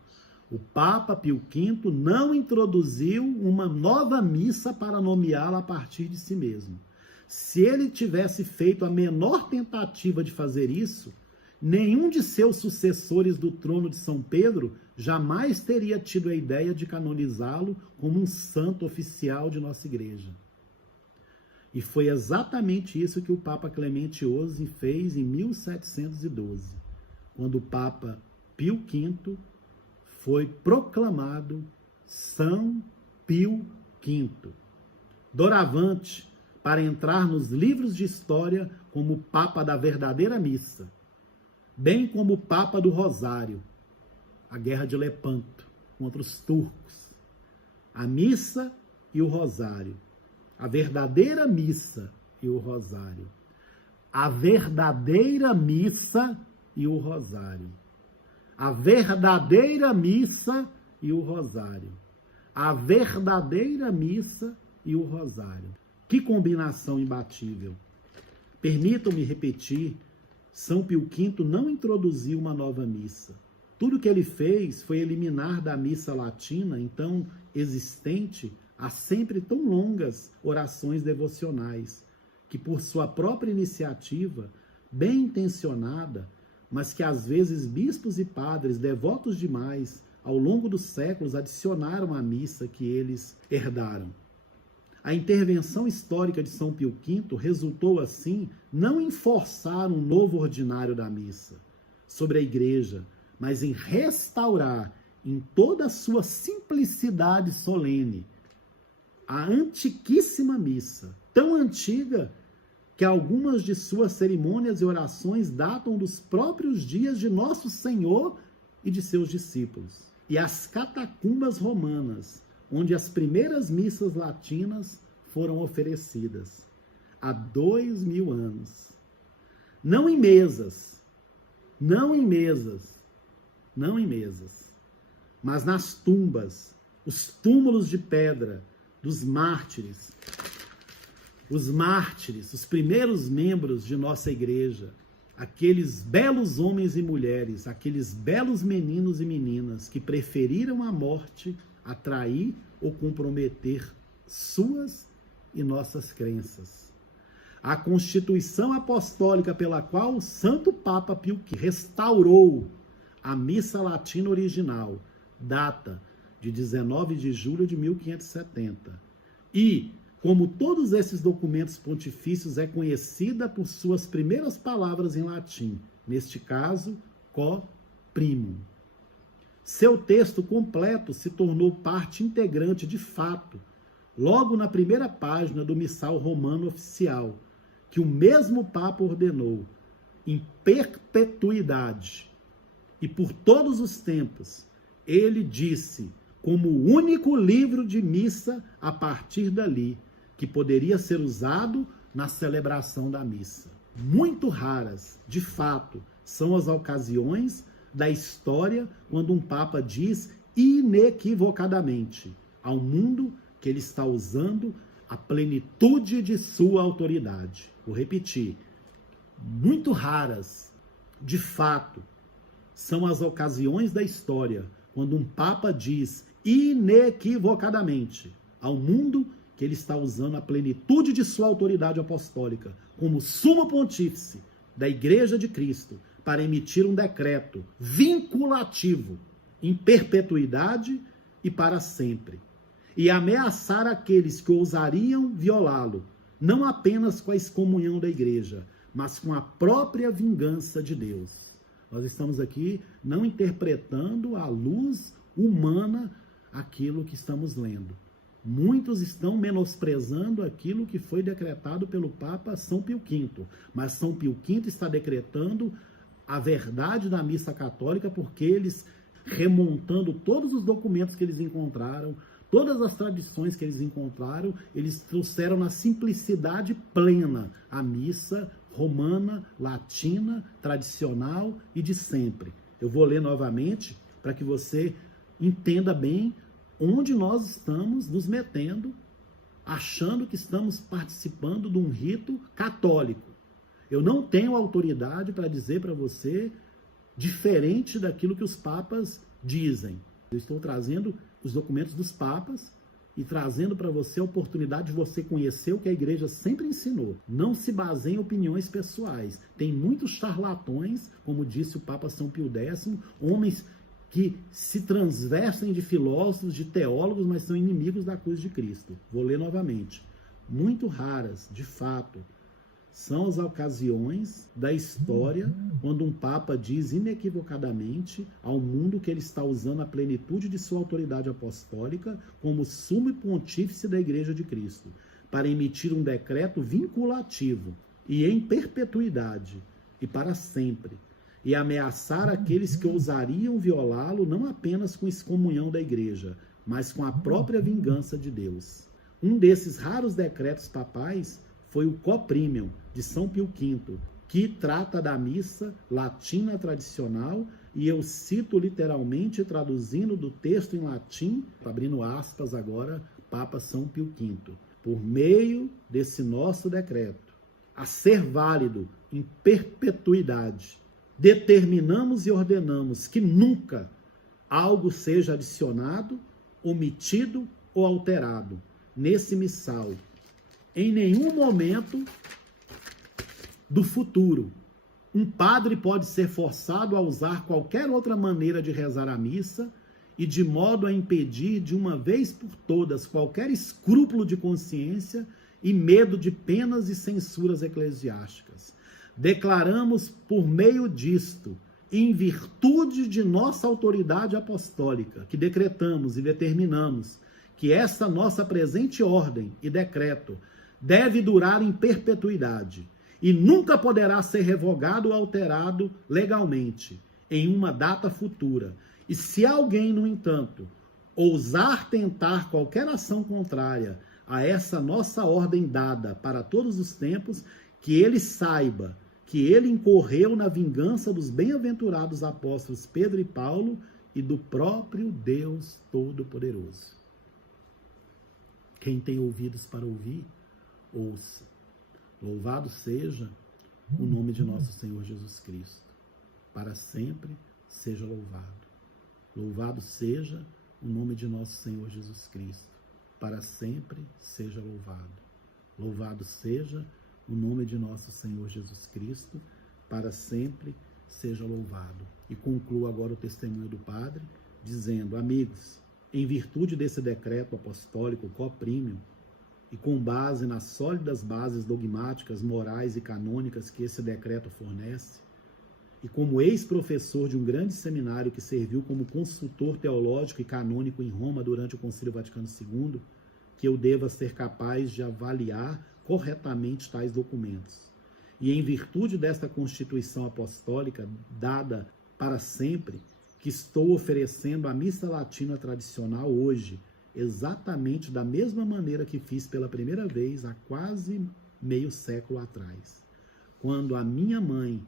O Papa Pio V não introduziu uma nova missa para nomeá-la a partir de si mesmo. Se ele tivesse feito a menor tentativa de fazer isso, nenhum de seus sucessores do trono de São Pedro jamais teria tido a ideia de canonizá-lo como um santo oficial de nossa igreja. E foi exatamente isso que o Papa Clemente XI fez em 1712, quando o Papa Pio V foi proclamado São Pio V. Doravante, para entrar nos livros de história como o Papa da verdadeira missa, bem como o Papa do Rosário, a Guerra de Lepanto contra os turcos, a missa e o Rosário, a verdadeira missa e o Rosário, a verdadeira missa e o Rosário, a verdadeira missa e o Rosário, a verdadeira missa e o Rosário. Que combinação imbatível! Permitam-me repetir, São Pio V não introduziu uma nova missa. Tudo que ele fez foi eliminar da missa latina, então existente, as sempre tão longas orações devocionais, que por sua própria iniciativa, bem intencionada, mas que às vezes bispos e padres devotos demais, ao longo dos séculos, adicionaram à missa que eles herdaram. A intervenção histórica de São Pio V resultou, assim, não em forçar um novo ordinário da missa sobre a igreja, mas em restaurar, em toda a sua simplicidade solene, a antiquíssima missa, tão antiga que algumas de suas cerimônias e orações datam dos próprios dias de Nosso Senhor e de seus discípulos. E as catacumbas romanas, onde as primeiras missas latinas foram oferecidas, há 2000 anos. Não em mesas, mas nas tumbas, os túmulos de pedra dos mártires. Os mártires, os primeiros membros de nossa igreja, aqueles belos homens e mulheres, aqueles belos meninos e meninas que preferiram a morte a trair ou comprometer suas e nossas crenças. A Constituição Apostólica pela qual o Santo Papa Pio V restaurou a missa latina original data de 19 de julho de 1570. E, como todos esses documentos pontifícios, é conhecida por suas primeiras palavras em latim, neste caso, Quo Primum. Seu texto completo se tornou parte integrante de fato, logo na primeira página do Missal Romano Oficial, que o mesmo Papa ordenou, em perpetuidade, e por todos os tempos, ele disse, como o único livro de missa a partir dali, que poderia ser usado na celebração da missa. Muito raras, de fato, são as ocasiões da história quando um Papa diz inequivocadamente ao mundo que ele está usando a plenitude de sua autoridade. Vou repetir. Muito raras, de fato, são as ocasiões da história quando um Papa diz inequivocadamente ao mundo que ele está usando a plenitude de sua autoridade apostólica como sumo pontífice da Igreja de Cristo para emitir um decreto vinculativo em perpetuidade e para sempre, e ameaçar aqueles que ousariam violá-lo, não apenas com a excomunhão da Igreja, mas com a própria vingança de Deus. Nós estamos aqui não interpretando à luz humana aquilo que estamos lendo. Muitos estão menosprezando aquilo que foi decretado pelo Papa São Pio V, mas São Pio V está decretando a verdade da missa católica porque eles, remontando todos os documentos que eles encontraram, todas as tradições que eles encontraram, eles trouxeram na simplicidade plena a missa romana, latina, tradicional e de sempre. Eu vou ler novamente para que você entenda bem onde nós estamos nos metendo, achando que estamos participando de um rito católico. Eu não tenho autoridade para dizer para você diferente daquilo que os papas dizem. Eu estou trazendo os documentos dos papas e trazendo para você a oportunidade de você conhecer o que a igreja sempre ensinou. Não se baseie em opiniões pessoais. Tem muitos charlatões, como disse o Papa São Pio X, homens que se transvestem de filósofos, de teólogos, mas são inimigos da cruz de Cristo. Vou ler novamente. Muito raras, de fato, são as ocasiões da história quando um Papa diz inequivocadamente ao mundo que ele está usando a plenitude de sua autoridade apostólica como sumo pontífice da Igreja de Cristo, para emitir um decreto vinculativo e em perpetuidade e para sempre, e ameaçar aqueles que ousariam violá-lo não apenas com excomunhão da Igreja, mas com a própria vingança de Deus. Um desses raros decretos papais foi o Quo Primum, de São Pio V, que trata da missa latina tradicional, e eu cito literalmente, traduzindo do texto em latim, abrindo aspas agora, Papa São Pio V. Por meio desse nosso decreto, a ser válido em perpetuidade, determinamos e ordenamos que nunca algo seja adicionado, omitido ou alterado nesse missal, em nenhum momento do futuro. Um padre pode ser forçado a usar qualquer outra maneira de rezar a missa e de modo a impedir de uma vez por todas qualquer escrúpulo de consciência e medo de penas e censuras eclesiásticas. Declaramos por meio disto, em virtude de nossa autoridade apostólica, que decretamos e determinamos que esta nossa presente ordem e decreto deve durar em perpetuidade e nunca poderá ser revogado ou alterado legalmente em uma data futura. E se alguém, no entanto, ousar tentar qualquer ação contrária a essa nossa ordem dada para todos os tempos, que ele saiba que ele incorreu na vingança dos bem-aventurados apóstolos Pedro e Paulo e do próprio Deus Todo-Poderoso. Quem tem ouvidos para ouvir, ouça. Louvado seja o nome de nosso Senhor Jesus Cristo. Para sempre seja louvado. Louvado seja o nome de nosso Senhor Jesus Cristo. Para sempre seja louvado. Louvado seja o nome de nosso Senhor Jesus Cristo, para sempre seja louvado. E concluo agora o testemunho do Padre, dizendo: amigos, em virtude desse decreto apostólico coprímio, e com base nas sólidas bases dogmáticas, morais e canônicas que esse decreto fornece, e como ex-professor de um grande seminário que serviu como consultor teológico e canônico em Roma durante o Concílio Vaticano II, que eu deva ser capaz de avaliar corretamente tais documentos. E em virtude desta Constituição Apostólica, dada para sempre, que estou oferecendo a missa latina tradicional hoje, exatamente da mesma maneira que fiz pela primeira vez há quase meio século atrás, quando a minha mãe,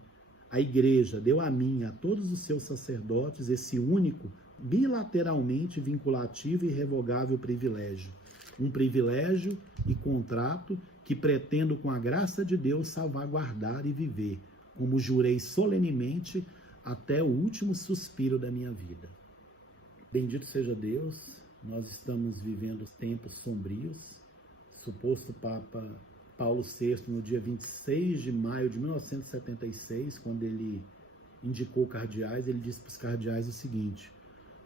a Igreja, deu a mim e a todos os seus sacerdotes esse único, bilateralmente vinculativo e irrevogável privilégio. Um privilégio e contrato que pretendo, com a graça de Deus, salvaguardar e viver, como jurei solenemente até o último suspiro da minha vida. Bendito seja Deus, nós estamos vivendo tempos sombrios. Suposto Papa Paulo VI, no dia 26 de maio de 1976, quando ele indicou cardeais, ele disse para os cardeais o seguinte: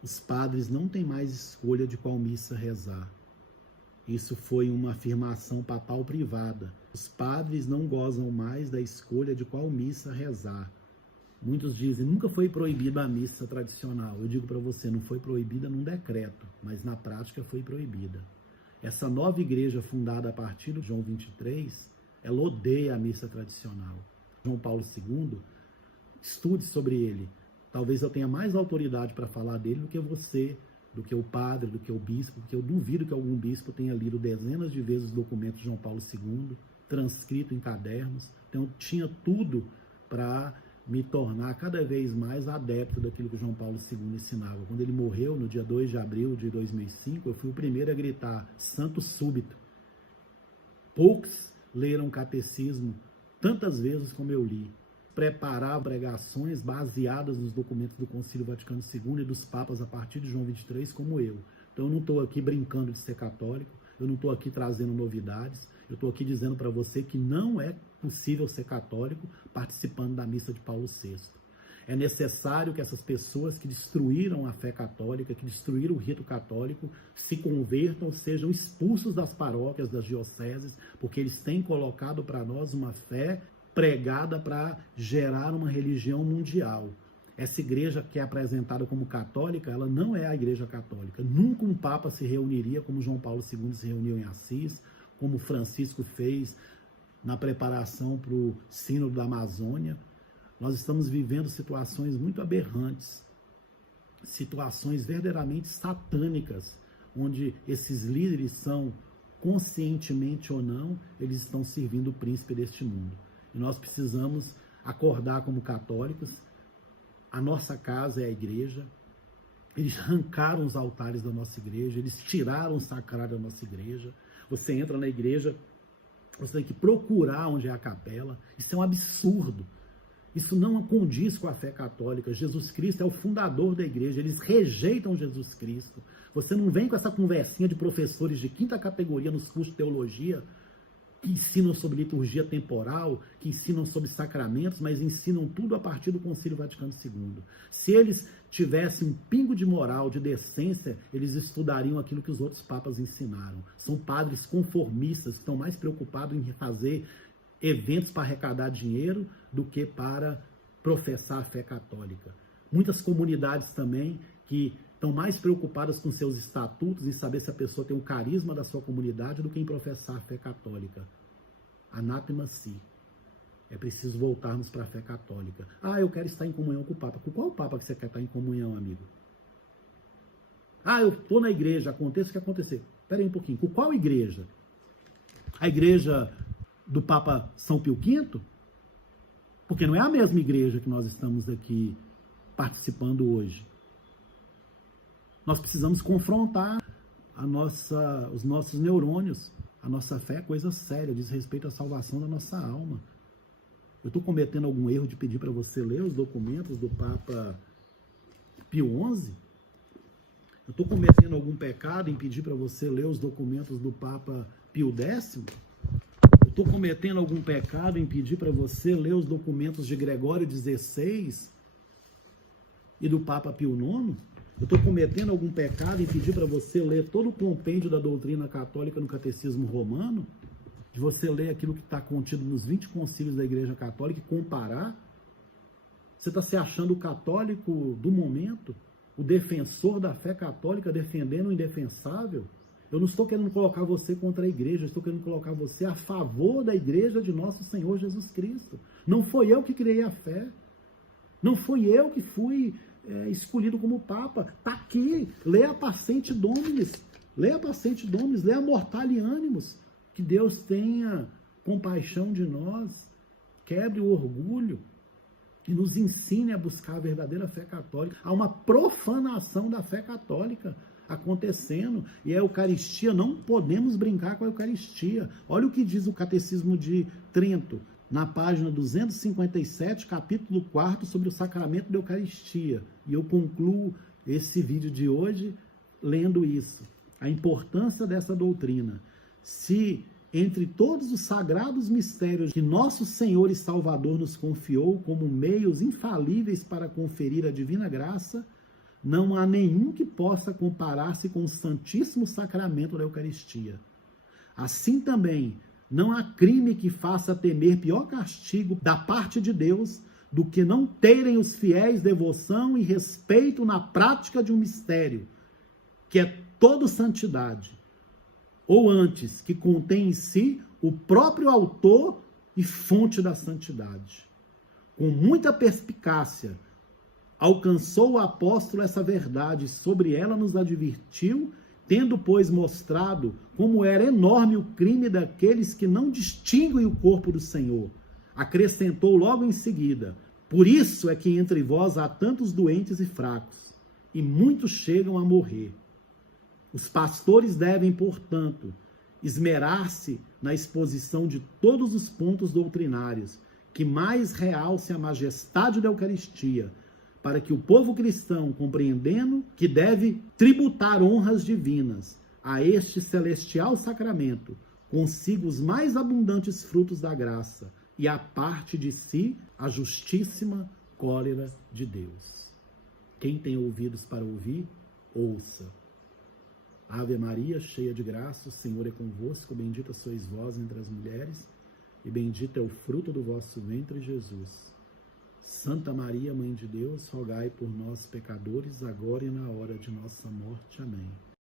os padres não têm mais escolha de qual missa rezar. Isso foi uma afirmação papal privada. Os padres não gozam mais da escolha de qual missa rezar. Muitos dizem, nunca foi proibida a missa tradicional. Eu digo para você, não foi proibida num decreto, mas na prática foi proibida. Essa nova igreja fundada a partir de João 23, ela odeia a missa tradicional. João Paulo II, estude sobre ele. Talvez eu tenha mais autoridade para falar dele do que você, do que o padre, do que o bispo, porque eu duvido que algum bispo tenha lido dezenas de vezes os documentos de João Paulo II, transcrito em cadernos. Então, tinha tudo para me tornar cada vez mais adepto daquilo que João Paulo II ensinava. Quando ele morreu, no dia 2 de abril de 2005, eu fui o primeiro a gritar, santo súbito. Poucos leram o catecismo tantas vezes como eu li. Preparar pregações baseadas nos documentos do Concílio Vaticano II e dos papas a partir de João 23, como eu. Então eu não estou aqui brincando de ser católico, eu não estou aqui trazendo novidades, eu estou aqui dizendo para você que não é possível ser católico participando da missa de Paulo VI. É necessário que essas pessoas que destruíram a fé católica, que destruíram o rito católico, se convertam, sejam expulsos das paróquias, das dioceses, porque eles têm colocado para nós uma fé pregada para gerar uma religião mundial. Essa igreja que é apresentada como católica, ela não é a igreja católica. Nunca um papa se reuniria como João Paulo II se reuniu em Assis, como Francisco fez na preparação para o Sínodo da Amazônia. Nós estamos vivendo situações muito aberrantes, situações verdadeiramente satânicas, onde esses líderes são, conscientemente ou não, eles estão servindo o príncipe deste mundo. E nós precisamos acordar como católicos. A nossa casa é a igreja. Eles arrancaram os altares da nossa igreja, eles tiraram o sacrário da nossa igreja. Você entra na igreja, você tem que procurar onde é a capela. Isso é um absurdo. Isso não condiz com a fé católica. Jesus Cristo é o fundador da igreja. Eles rejeitam Jesus Cristo. Você não vem com essa conversinha de professores de quinta categoria nos cursos de teologia, que ensinam sobre liturgia temporal, que ensinam sobre sacramentos, mas ensinam tudo a partir do Concílio Vaticano II. Se eles tivessem um pingo de moral, de decência, eles estudariam aquilo que os outros papas ensinaram. São padres conformistas, que estão mais preocupados em fazer eventos para arrecadar dinheiro do que para professar a fé católica. Muitas comunidades também que estão mais preocupadas com seus estatutos e saber se a pessoa tem o carisma da sua comunidade do que em professar a fé católica. Anátema si. É preciso voltarmos para a fé católica. Ah, eu quero estar em comunhão com o Papa. Com qual Papa que você quer estar em comunhão, amigo? Ah, eu estou na igreja, aconteça o que acontecer. Espera aí um pouquinho. Com qual igreja? A igreja do Papa São Pio V? Porque não é a mesma igreja que nós estamos aqui participando hoje. Nós precisamos confrontar os nossos neurônios. A nossa fé é coisa séria, diz respeito à salvação da nossa alma. Eu estou cometendo algum erro de pedir para você ler os documentos do Papa Pio XI? Eu estou cometendo algum pecado em pedir para você ler os documentos do Papa Pio X? estou cometendo algum pecado em pedir para você ler os documentos de Gregório XVI e do Papa Pio IX? Eu estou cometendo algum pecado em pedir para você ler todo o compêndio da doutrina católica no Catecismo Romano? De você ler aquilo que está contido nos 20 concílios da Igreja Católica e comparar? Você está se achando o católico do momento? O defensor da fé católica defendendo o indefensável? Eu não estou querendo colocar você contra a igreja, eu estou querendo colocar você a favor da igreja de nosso Senhor Jesus Cristo. Não foi eu que criei a fé. Não fui eu que fui escolhido como Papa. Está aqui, lê a Pacente Dominis, lê a Pacente Dominis, lê a Mortale Animus. Que Deus tenha compaixão de nós, quebre o orgulho e nos ensine a buscar a verdadeira fé católica. Há uma profanação da fé católica acontecendo, e a Eucaristia, não podemos brincar com a Eucaristia. Olha o que diz o Catecismo de Trento, na página 257, capítulo 4, sobre o sacramento da Eucaristia. E eu concluo esse vídeo de hoje lendo isso. A importância dessa doutrina. Se entre todos os sagrados mistérios que nosso Senhor e Salvador nos confiou como meios infalíveis para conferir a divina graça, não há nenhum que possa comparar-se com o Santíssimo Sacramento da Eucaristia. Assim também, não há crime que faça temer pior castigo da parte de Deus do que não terem os fiéis devoção e respeito na prática de um mistério, que é toda santidade, ou antes, que contém em si o próprio autor e fonte da santidade. Com muita perspicácia, alcançou o apóstolo essa verdade, sobre ela nos advertiu, tendo, pois, mostrado como era enorme o crime daqueles que não distinguem o corpo do Senhor. Acrescentou logo em seguida: por isso é que entre vós há tantos doentes e fracos, e muitos chegam a morrer. Os pastores devem, portanto, esmerar-se na exposição de todos os pontos doutrinários, que mais realce a majestade da Eucaristia, para que o povo cristão, compreendendo que deve tributar honras divinas a este celestial sacramento, consiga os mais abundantes frutos da graça e aparte de si a justíssima cólera de Deus. Quem tem ouvidos para ouvir, ouça. Ave Maria, cheia de graça, o Senhor é convosco, bendita sois vós entre as mulheres, e bendito é o fruto do vosso ventre, Jesus. Santa Maria, Mãe de Deus, rogai por nós, pecadores, agora e na hora de nossa morte. Amém.